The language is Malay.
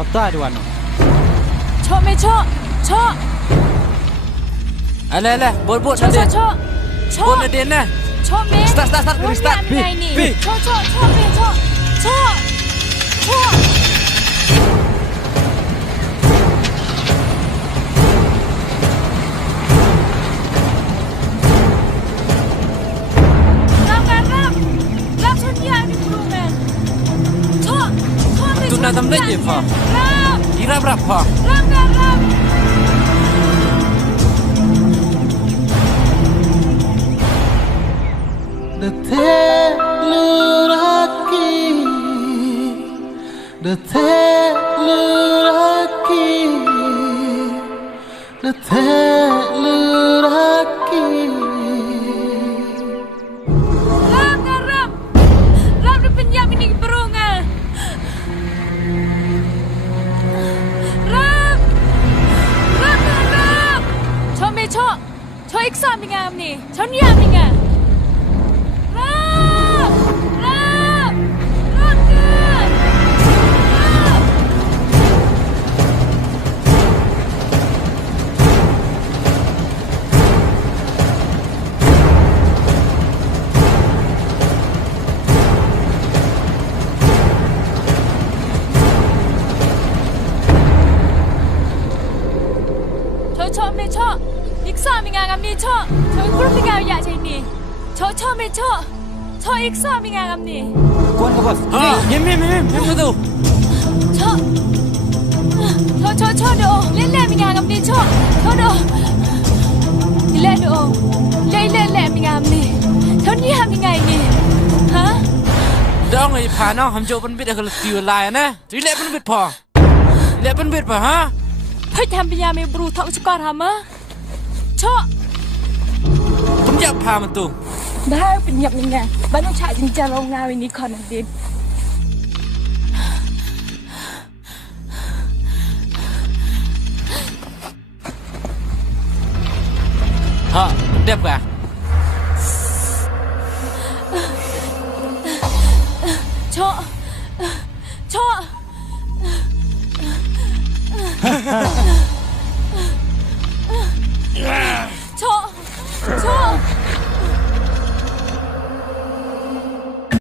ottaruano cho me cho ale bot cho nanti cho bot nanti na cho me start pi cho me cho ram sonia ni brume cho me tu na tamde je pa irap rap pa ram ram ni penyam ini berunga ram cho me cho exam ni ngam ni cho ni am ni ngam cho me cho exam ni ngam ni cho group ni ngam ya chai ni cho me cho exam ni ngam ni kuan ka bos mim tu cho do le mi ngam ni cho do le do le mi ngam ni cho ni ham ni ngai ni ha dong ai pha no ham jo ban bit ka ti lai na ti le ban bit pho le ban bit pa ha phai tham pya me bru thong chkar ha ma cho pun ya pha man tu ba pin nhập ni nga ba no cha jin cha lo nga wi ni khon din ha đẹp cả cho